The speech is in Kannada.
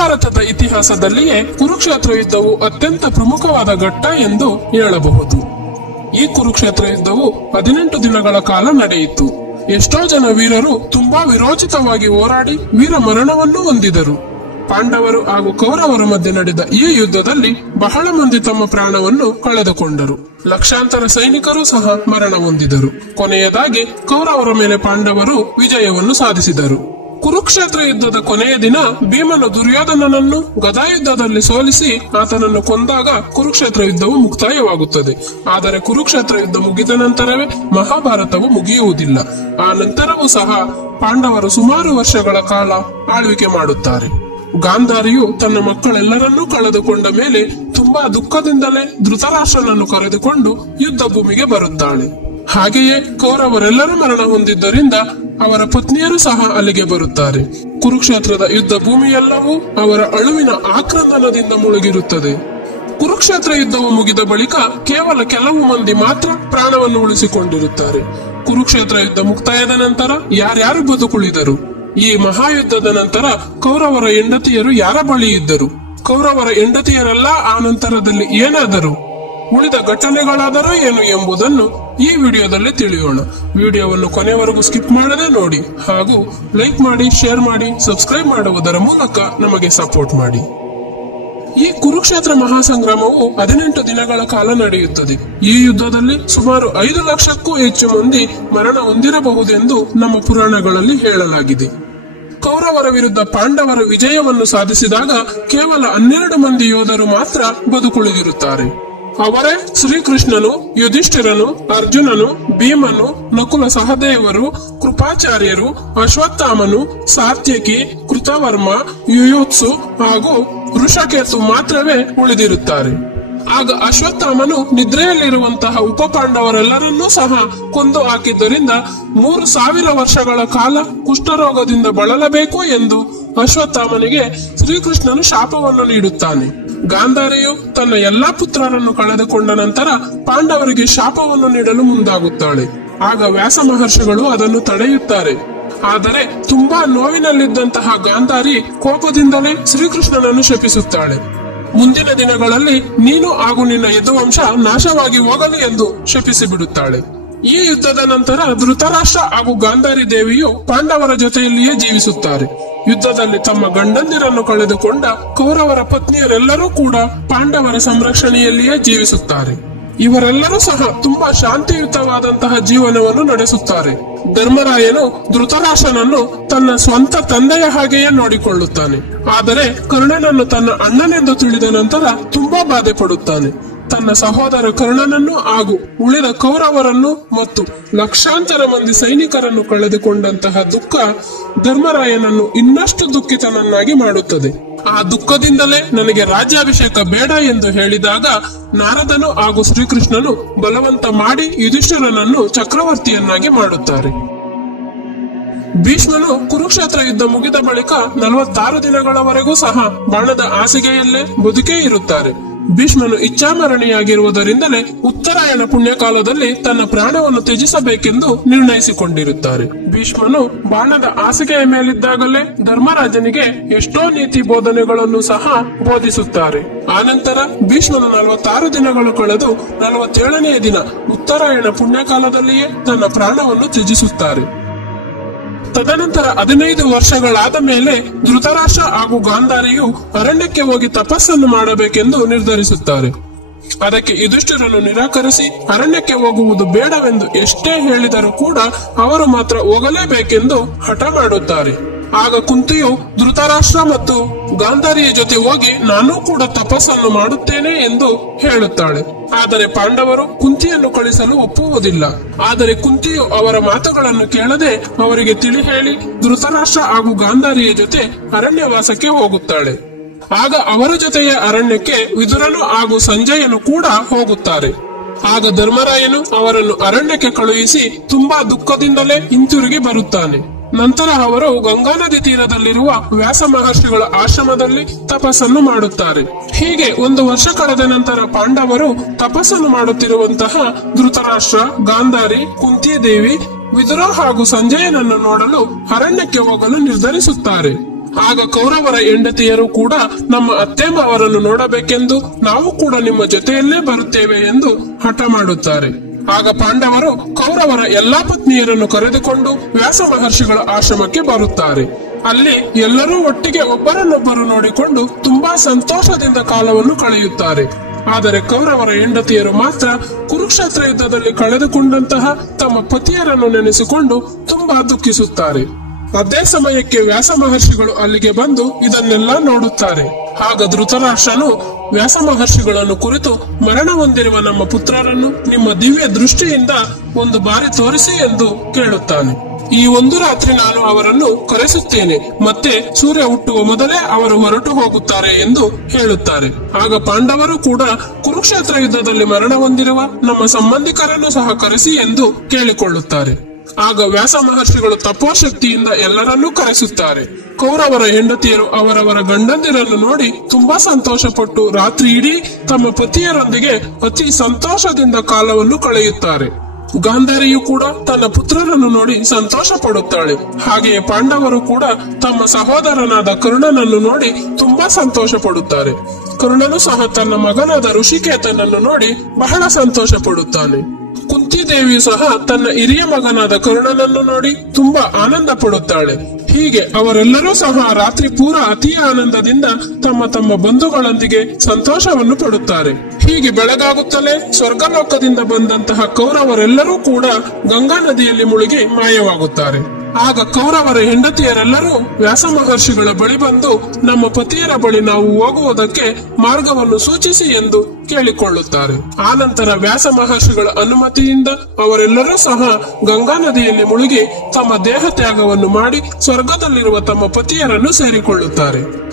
ಮಹಾಭಾರತದ ಇತಿಹಾಸದಲ್ಲಿಯೇ ಕುರುಕ್ಷೇತ್ರ ಯುದ್ಧವು ಅತ್ಯಂತ ಪ್ರಮುಖವಾದ ಘಟ್ಟ ಎಂದು ಹೇಳಬಹುದು. ಈ ಕುರುಕ್ಷೇತ್ರ ಯುದ್ಧವು 18 ದಿನಗಳ ಕಾಲ ನಡೆಯಿತು. ಎಷ್ಟೋ ಜನ ವೀರರು ತುಂಬಾ ವಿರೋಚಿತವಾಗಿ ಹೋರಾಡಿ ವೀರ ಮರಣವನ್ನು ಹೊಂದಿದರು. ಪಾಂಡವರು ಹಾಗೂ ಕೌರವರ ಮಧ್ಯೆ ನಡೆದ ಈ ಯುದ್ಧದಲ್ಲಿ ಬಹಳ ಮಂದಿ ತಮ್ಮ ಪ್ರಾಣವನ್ನು ಕಳೆದುಕೊಂಡರು. ಲಕ್ಷಾಂತರ ಸೈನಿಕರು ಸಹ ಮರಣ ಹೊಂದಿದರು. ಕೊನೆಯದಾಗಿ ಕೌರವರ ಮೇಲೆ ಪಾಂಡವರು ವಿಜಯವನ್ನು ಸಾಧಿಸಿದರು. ಕುರುಕ್ಷೇತ್ರ ಯುದ್ಧದ ಕೊನೆಯ ದಿನ ಭೀಮನು ದುರ್ಯೋಧನನನ್ನು ಗದಾಯುದ್ಧದಲ್ಲಿ ಸೋಲಿಸಿ ಆತನನ್ನು ಕೊಂದಾಗ ಕುರುಕ್ಷೇತ್ರ ಯುದ್ಧವು ಮುಕ್ತಾಯವಾಗುತ್ತದೆ. ಆದರೆ ಕುರುಕ್ಷೇತ್ರ ಯುದ್ಧ ಮುಗಿದ ನಂತರವೇ ಮಹಾಭಾರತವು ಮುಗಿಯುವುದಿಲ್ಲ. ಆ ನಂತರವೂ ಸಹ ಪಾಂಡವರು ಸುಮಾರು ವರ್ಷಗಳ ಕಾಲ ಆಳ್ವಿಕೆ ಮಾಡುತ್ತಾರೆ. ಗಾಂಧಾರಿಯು ತನ್ನ ಮಕ್ಕಳೆಲ್ಲರನ್ನೂ ಕಳೆದುಕೊಂಡ ಮೇಲೆ ತುಂಬಾ ದುಃಖದಿಂದಲೇ ಧೃತರಾಷ್ಟ್ರನನ್ನು ಕರೆದುಕೊಂಡು ಯುದ್ಧ ಭೂಮಿಗೆ ಬರುತ್ತಾಳೆ. ಹಾಗೆಯೇ ಕೌರವರೆಲ್ಲರೂ ಮರಣ ಹೊಂದಿದ್ದರಿಂದ ಅವರ ಪತ್ನಿಯರು ಸಹ ಅಲ್ಲಿಗೆ ಬರುತ್ತಾರೆ. ಕುರುಕ್ಷೇತ್ರದ ಯುದ್ಧ ಭೂಮಿಯೆಲ್ಲವೂ ಅವರ ಅಳುವಿನ ಆಕ್ರಂದನದಿಂದ ಮುಳುಗಿರುತ್ತದೆ. ಕುರುಕ್ಷೇತ್ರ ಯುದ್ಧವು ಮುಗಿದ ಬಳಿಕ ಕೇವಲ ಕೆಲವು ಮಂದಿ ಮಾತ್ರ ಪ್ರಾಣವನ್ನು ಉಳಿಸಿಕೊಂಡಿರುತ್ತಾರೆ. ಕುರುಕ್ಷೇತ್ರ ಯುದ್ಧ ಮುಕ್ತಾಯದ ನಂತರ ಯಾರ್ಯಾರು ಬದುಕುಳಿದರು? ಈ ಮಹಾಯುದ್ಧದ ನಂತರ ಕೌರವರ ಹೆಂಡತಿಯರು ಯಾರ ಬಳಿ ಇದ್ದರು? ಕೌರವರ ಹೆಂಡತಿಯರೆಲ್ಲ ಆ ನಂತರದಲ್ಲಿ ಏನಾದರು? ಉಳಿದ ಘಟನೆಗಳಾದರೂ ಏನು ಎಂಬುದನ್ನು ಈ ವಿಡಿಯೋದಲ್ಲಿ ತಿಳಿಯೋಣ. ವಿಡಿಯೋವನ್ನು ಕೊನೆವರೆಗೂ ಸ್ಕಿಪ್ ಮಾಡದೆ ನೋಡಿ ಹಾಗೂ ಲೈಕ್ ಮಾಡಿ, ಶೇರ್ ಮಾಡಿ, ಸಬ್ಸ್ಕ್ರೈಬ್ ಮಾಡುವುದರ ಮೂಲಕ ನಮಗೆ ಸಪೋರ್ಟ್ ಮಾಡಿ. ಈ ಕುರುಕ್ಷೇತ್ರ ಮಹಾಸಂಗ್ರಾಮವು 18 ದಿನಗಳ ಕಾಲ ನಡೆಯುತ್ತದೆ. ಈ ಯುದ್ಧದಲ್ಲಿ ಸುಮಾರು 5 ಲಕ್ಷಕ್ಕೂ ಹೆಚ್ಚು ಮಂದಿ ಮರಣ ಹೊಂದಿರಬಹುದೆಂದು ನಮ್ಮ ಪುರಾಣಗಳಲ್ಲಿ ಹೇಳಲಾಗಿದೆ. ಕೌರವರ ವಿರುದ್ಧ ಪಾಂಡವರ ವಿಜಯವನ್ನು ಸಾಧಿಸಿದಾಗ ಕೇವಲ 12 ಮಂದಿ ಯೋಧರು ಮಾತ್ರ ಬದುಕುಳಿದಿರುತ್ತಾರೆ. ಅವರೇ ಶ್ರೀಕೃಷ್ಣನು, ಯುಧಿಷ್ಠಿರನು, ಅರ್ಜುನನು, ಭೀಮನು, ನಕುಲ ಸಹದೇವರು, ಕೃಪಾಚಾರ್ಯರು, ಅಶ್ವತ್ಥಾಮನು, ಸಾತ್ಯಕಿ, ಕೃತವರ್ಮ, ಯುಯುತ್ಸು ಹಾಗೂ ಋಷಕೇತು ಮಾತ್ರವೇ ಉಳಿದಿರುತ್ತಾರೆ. ಆಗ ಅಶ್ವತ್ಥಾಮನು ನಿದ್ರೆಯಲ್ಲಿರುವಂತಹ ಉಪ ಪಾಂಡವರೆಲ್ಲರನ್ನೂ ಸಹ ಕೊಂದು ಹಾಕಿದ್ದರಿಂದ 3000 ವರ್ಷಗಳ ಕಾಲ ಕುಷ್ಠರೋಗದಿಂದ ಬಳಲಬೇಕು ಎಂದು ಅಶ್ವತ್ಥಾಮನಿಗೆ ಶ್ರೀಕೃಷ್ಣನು ಶಾಪವನ್ನು ನೀಡುತ್ತಾನೆ. ಗಾಂಧಾರಿಯು ತನ್ನ ಎಲ್ಲಾ ಪುತ್ರರನ್ನು ಕಳೆದುಕೊಂಡ ನಂತರ ಪಾಂಡವರಿಗೆ ಶಾಪವನ್ನು ನೀಡಲು ಮುಂದಾಗುತ್ತಾಳೆ. ಆಗ ವ್ಯಾಸ ಮಹರ್ಷಿಗಳು ಅದನ್ನು ತಡೆಯುತ್ತಾರೆ. ಆದರೆ ತುಂಬಾ ನೋವಿನಲ್ಲಿದ್ದಂತಹ ಗಾಂಧಾರಿ ಕೋಪದಿಂದಲೇ ಶ್ರೀಕೃಷ್ಣನನ್ನು ಶಪಿಸುತ್ತಾಳೆ. ಮುಂದಿನ ದಿನಗಳಲ್ಲಿ ನೀನು ಹಾಗೂ ನಿನ್ನ ಯದುವಂಶ ನಾಶವಾಗಿ ಹೋಗಲಿ ಎಂದು ಶಪಿಸಿ ಬಿಡುತ್ತಾಳೆ. ಈ ಯುದ್ಧದ ನಂತರ ಧೃತರಾಷ್ಟ್ರ ಹಾಗೂ ಗಾಂಧಾರಿ ದೇವಿಯು ಪಾಂಡವರ ಜೊತೆಯಲ್ಲಿಯೇ ಜೀವಿಸುತ್ತಾರೆ. ಯುದ್ಧದಲ್ಲಿ ತಮ್ಮ ಗಂಡಂದಿರನ್ನು ಕಳೆದುಕೊಂಡ ಕೌರವರ ಪತ್ನಿಯರೆಲ್ಲರೂ ಕೂಡ ಪಾಂಡವರ ಸಂರಕ್ಷಣೆಯಲ್ಲಿಯೇ ಜೀವಿಸುತ್ತಾರೆ. ಇವರೆಲ್ಲರೂ ಸಹ ತುಂಬಾ ಶಾಂತಿಯುತವಾದಂತಹ ಜೀವನವನ್ನು ನಡೆಸುತ್ತಾರೆ. ಧರ್ಮರಾಯನು ಧೃತರಾಷ್ಟ್ರನನ್ನು ತನ್ನ ಸ್ವಂತ ತಂದೆಯ ಹಾಗೆಯೇ ನೋಡಿಕೊಳ್ಳುತ್ತಾನೆ. ಆದರೆ ಕರ್ಣನನ್ನು ತನ್ನ ಅಣ್ಣನೆಂದು ತಿಳಿದ ನಂತರ ತುಂಬಾ ಬಾಧೆ ಪಡುತ್ತಾನೆ. ತನ್ನ ಸಹೋದರ ಕರ್ಣನನ್ನು ಹಾಗೂ ಉಳಿದ ಕೌರವರನ್ನು ಮತ್ತು ಲಕ್ಷಾಂತರ ಮಂದಿ ಸೈನಿಕರನ್ನು ಕಳೆದುಕೊಂಡಂತಹ ದುಃಖ ಧರ್ಮರಾಯನನ್ನು ಇನ್ನಷ್ಟು ದುಃಖಿತನನ್ನಾಗಿ ಮಾಡುತ್ತದೆ. ಆ ದುಃಖದಿಂದಲೇ ನನಗೆ ರಾಜ್ಯಾಭಿಷೇಕ ಬೇಡ ಎಂದು ಹೇಳಿದಾಗ ನಾರದನು ಹಾಗೂ ಶ್ರೀಕೃಷ್ಣನು ಬಲವಂತ ಮಾಡಿ ಯುಧಿಷ್ಠಿರನನ್ನು ಚಕ್ರವರ್ತಿಯನ್ನಾಗಿ ಮಾಡುತ್ತಾರೆ. ಭೀಷ್ಮನು ಕುರುಕ್ಷೇತ್ರ ಯುದ್ಧ ಮುಗಿದ ಬಳಿಕ 46 ದಿನಗಳವರೆಗೂ ಸಹ ಬಾಣದ ಹಾಸಿಗೆಯಲ್ಲೇ ಬದುಕೇ ಇರುತ್ತಾರೆ. ಭೀಷ್ಮನು ಇಚ್ಛಾಮರಣಿಯಾಗಿರುವುದರಿಂದಲೇ ಉತ್ತರಾಯಣ ಪುಣ್ಯಕಾಲದಲ್ಲಿ ತನ್ನ ಪ್ರಾಣವನ್ನು ತ್ಯಜಿಸಬೇಕೆಂದು ನಿರ್ಣಯಿಸಿಕೊಂಡಿರುತ್ತಾರೆ. ಭೀಷ್ಮನು ಬಾಣದ ಹಾಸಿಗೆಯ ಮೇಲಿದ್ದಾಗಲೇ ಧರ್ಮರಾಜನಿಗೆ ಎಷ್ಟೋ ನೀತಿ ಬೋಧನೆಗಳನ್ನು ಸಹ ಬೋಧಿಸುತ್ತಾರೆ. ಆನಂತರ ಭೀಷ್ಮನು 46 ದಿನಗಳು ಕಳೆದು 47ನೆಯ ದಿನ ಉತ್ತರಾಯಣ ಪುಣ್ಯಕಾಲದಲ್ಲಿಯೇ ತನ್ನ ಪ್ರಾಣವನ್ನು ತ್ಯಜಿಸುತ್ತಾರೆ. ತದನಂತರ 15 ವರ್ಷಗಳಾದ ಮೇಲೆ ಧೃತರಾಷ್ಟ್ರ ಹಾಗೂ ಗಾಂಧಾರಿಯು ಅರಣ್ಯಕ್ಕೆ ಹೋಗಿ ತಪಸ್ಸನ್ನು ಮಾಡಬೇಕೆಂದು ನಿರ್ಧರಿಸುತ್ತಾರೆ. ಅದಕ್ಕೆ ಯುಧಿಷ್ಠಿರನು ನಿರಾಕರಿಸಿ ಅರಣ್ಯಕ್ಕೆ ಹೋಗುವುದು ಬೇಡವೆಂದು ಎಷ್ಟೇ ಹೇಳಿದರೂ ಕೂಡ ಅವರು ಮಾತ್ರ ಹೋಗಲೇಬೇಕೆಂದು ಹಠ ಮಾಡುತ್ತಾರೆ. ಆಗ ಕುಂತಿಯು ಧೃತರಾಷ್ಟ್ರ ಮತ್ತು ಗಾಂಧಾರಿಯ ಜೊತೆ ಹೋಗಿ ನಾನು ಕೂಡ ತಪಸ್ಸನ್ನು ಮಾಡುತ್ತೇನೆ ಎಂದು ಹೇಳುತ್ತಾಳೆ. ಆದರೆ ಪಾಂಡವರು ಕುಂತಿಯನ್ನು ಕಳಿಸಲು ಒಪ್ಪುವುದಿಲ್ಲ. ಆದರೆ ಕುಂತಿಯು ಅವರ ಮಾತುಗಳನ್ನು ಕೇಳದೆ ಅವರಿಗೆ ತಿಳಿ ಹೇಳಿ ಧೃತರಾಷ್ಟ್ರ ಹಾಗೂ ಗಾಂಧಾರಿಯ ಜೊತೆ ಅರಣ್ಯವಾಸಕ್ಕೆ ಹೋಗುತ್ತಾಳೆ. ಆಗ ಅವರ ಜೊತೆಯ ಅರಣ್ಯಕ್ಕೆ ವಿದುರನು ಹಾಗೂ ಸಂಜಯನು ಕೂಡ ಹೋಗುತ್ತಾರೆ. ಆಗ ಧರ್ಮರಾಯನು ಅವರನ್ನು ಅರಣ್ಯಕ್ಕೆ ಕಳುಹಿಸಿ ತುಂಬಾ ದುಃಖದಿಂದಲೇ ಹಿಂತಿರುಗಿ ಬರುತ್ತಾನೆ. ನಂತರ ಅವರು ಗಂಗಾ ನದಿ ತೀರದಲ್ಲಿರುವ ವ್ಯಾಸ ಮಹರ್ಷಿಗಳ ಆಶ್ರಮದಲ್ಲಿ ತಪಸ್ಸನ್ನು ಮಾಡುತ್ತಾರೆ. ಹೀಗೆ 1 ವರ್ಷ ಕಳೆದ ನಂತರ ಪಾಂಡವರು ತಪಸ್ಸನ್ನು ಮಾಡುತ್ತಿರುವಂತಹ ಧೃತರಾಷ್ಟ್ರ, ಗಾಂಧಾರಿ, ಕುಂತಿದೇವಿ, ವಿದುರ ಹಾಗೂ ಸಂಜಯನನ್ನು ನೋಡಲು ಅರಣ್ಯಕ್ಕೆ ಹೋಗಲು ನಿರ್ಧರಿಸುತ್ತಾರೆ. ಆಗ ಕೌರವರ ಹೆಂಡತಿಯರು ಕೂಡ ನಮ್ಮ ಅತ್ತೆ ಮಾವರನ್ನು ನೋಡಬೇಕೆಂದು ನಾವು ಕೂಡ ನಿಮ್ಮ ಜೊತೆಯಲ್ಲೇ ಬರುತ್ತೇವೆ ಎಂದು ಹಠ ಮಾಡುತ್ತಾರೆ. ಆಗ ಪಾಂಡವರು ಕೌರವರ ಎಲ್ಲಾ ಪತ್ನಿಯರನ್ನು ಕರೆದುಕೊಂಡು ವ್ಯಾಸ ಮಹರ್ಷಿಗಳ ಆಶ್ರಮಕ್ಕೆ ಬರುತ್ತಾರೆ. ಅಲ್ಲಿ ಎಲ್ಲರೂ ಒಟ್ಟಿಗೆ ಒಬ್ಬರನ್ನೊಬ್ಬರು ನೋಡಿಕೊಂಡು ತುಂಬಾ ಸಂತೋಷದಿಂದ ಕಾಲವನ್ನು ಕಳೆಯುತ್ತಾರೆ. ಆದರೆ ಕೌರವರ ಹೆಂಡತಿಯರು ಮಾತ್ರ ಕುರುಕ್ಷೇತ್ರ ಯುದ್ಧದಲ್ಲಿ ಕಳೆದುಕೊಂಡಂತಹ ತಮ್ಮ ಪತಿಯರನ್ನು ನೆನೆಸಿಕೊಂಡು ತುಂಬಾ ದುಃಖಿಸುತ್ತಾರೆ. ಅದೇ ಸಮಯಕ್ಕೆ ವ್ಯಾಸ ಮಹರ್ಷಿಗಳು ಅಲ್ಲಿಗೆ ಬಂದು ಇದನ್ನೆಲ್ಲ ನೋಡುತ್ತಾರೆ. ಆಗ ಧೃತರಾಷ್ಟ್ರನು ವ್ಯಾಸ ಮಹರ್ಷಿಗಳನ್ನು ಕುರಿತು, ಮರಣ ಹೊಂದಿರುವ ನಮ್ಮ ಪುತ್ರರನ್ನು ನಿಮ್ಮ ದಿವ್ಯ ದೃಷ್ಟಿಯಿಂದ ಒಂದು ಬಾರಿ ತೋರಿಸಿ ಎಂದು ಕೇಳುತ್ತಾನೆ. ಈ ಒಂದು ರಾತ್ರಿ ನಾನು ಅವರನ್ನು ಕರೆಸುತ್ತೇನೆ, ಮತ್ತೆ ಸೂರ್ಯ ಹುಟ್ಟುವ ಮೊದಲೇ ಅವರು ಹೊರಟು ಹೋಗುತ್ತಾರೆ ಎಂದು ಹೇಳುತ್ತಾರೆ. ಆಗ ಪಾಂಡವರು ಕೂಡ ಕುರುಕ್ಷೇತ್ರ ಯುದ್ಧದಲ್ಲಿ ಮರಣ ಹೊಂದಿರುವ ನಮ್ಮ ಸಂಬಂಧಿಕರನ್ನು ಸಹ ಕರೆಸಿ ಎಂದು ಕೇಳಿಕೊಳ್ಳುತ್ತಾರೆ. ಆಗ ವ್ಯಾಸ ಮಹರ್ಷಿಗಳು ತಪೋಶಕ್ತಿಯಿಂದ ಎಲ್ಲರನ್ನೂ ಕರೆಸುತ್ತಾರೆ. ಕೌರವರ ಹೆಂಡತಿಯರು ಅವರವರ ಗಂಡಂದಿರನ್ನು ನೋಡಿ ತುಂಬಾ ಸಂತೋಷಪಟ್ಟು ರಾತ್ರಿ ಇಡೀ ತಮ್ಮ ಪತಿಯರೊಂದಿಗೆ ಅತಿ ಸಂತೋಷದಿಂದ ಕಾಲವನ್ನು ಕಳೆಯುತ್ತಾರೆ. ಗಾಂಧಾರಿಯು ಕೂಡ ತನ್ನ ಪುತ್ರರನ್ನು ನೋಡಿ ಸಂತೋಷ ಪಡುತ್ತಾಳೆ. ಹಾಗೆಯೇ ಪಾಂಡವರು ಕೂಡ ತಮ್ಮ ಸಹೋದರನಾದ ಕರ್ಣನನ್ನು ನೋಡಿ ತುಂಬಾ ಸಂತೋಷ ಪಡುತ್ತಾರೆ. ಕರ್ಣನು ಸಹ ತನ್ನ ಮಗನಾದ ಋಷಿಕೇತನನ್ನು ನೋಡಿ ಬಹಳ ಸಂತೋಷ ಪಡುತ್ತಾನೆ. ಕುಂತಿದೇವಿಯು ಸಹ ತನ್ನ ಹಿರಿಯ ಮಗನಾದ ಕರ್ಣನನ್ನು ನೋಡಿ ತುಂಬಾ ಆನಂದ ಪಡುತ್ತಾಳೆ. ಹೀಗೆ ಅವರೆಲ್ಲರೂ ಸಹ ರಾತ್ರಿ ಪೂರ ಅತಿ ಆನಂದದಿಂದ ತಮ್ಮ ತಮ್ಮ ಬಂಧುಗಳೊಂದಿಗೆ ಸಂತೋಷವನ್ನು ಪಡುತ್ತಾರೆ. ಹೀಗೆ ಬೆಳಗಾಗುತ್ತಲೇ ಸ್ವರ್ಗಲೋಕದಿಂದ ಬಂದಂತಹ ಕೌರವರೆಲ್ಲರೂ ಕೂಡ ಗಂಗಾ ನದಿಯಲ್ಲಿ ಮುಳುಗಿ ಮಾಯವಾಗುತ್ತಾರೆ. ಆಗ ಕೌರವರ ಹೆಂಡತಿಯರೆಲ್ಲರೂ ವ್ಯಾಸ ಮಹರ್ಷಿಗಳ ಬಳಿ ಬಂದು ನಮ್ಮ ಪತಿಯರ ಬಳಿ ನಾವು ಹೋಗುವುದಕ್ಕೆ ಮಾರ್ಗವನ್ನು ಸೂಚಿಸಿ ಎಂದು ಕೇಳಿಕೊಳ್ಳುತ್ತಾರೆ. ಆನಂತರ ವ್ಯಾಸ ಮಹರ್ಷಿಗಳ ಅನುಮತಿಯಿಂದ ಅವರೆಲ್ಲರೂ ಸಹ ಗಂಗಾ ನದಿಯಲ್ಲಿ ಮುಳುಗಿ ತಮ್ಮ ದೇಹ ತ್ಯಾಗವನ್ನು ಮಾಡಿ ಸ್ವರ್ಗದಲ್ಲಿರುವ ತಮ್ಮ ಪತಿಯರನ್ನು ಸೇರಿಕೊಳ್ಳುತ್ತಾರೆ.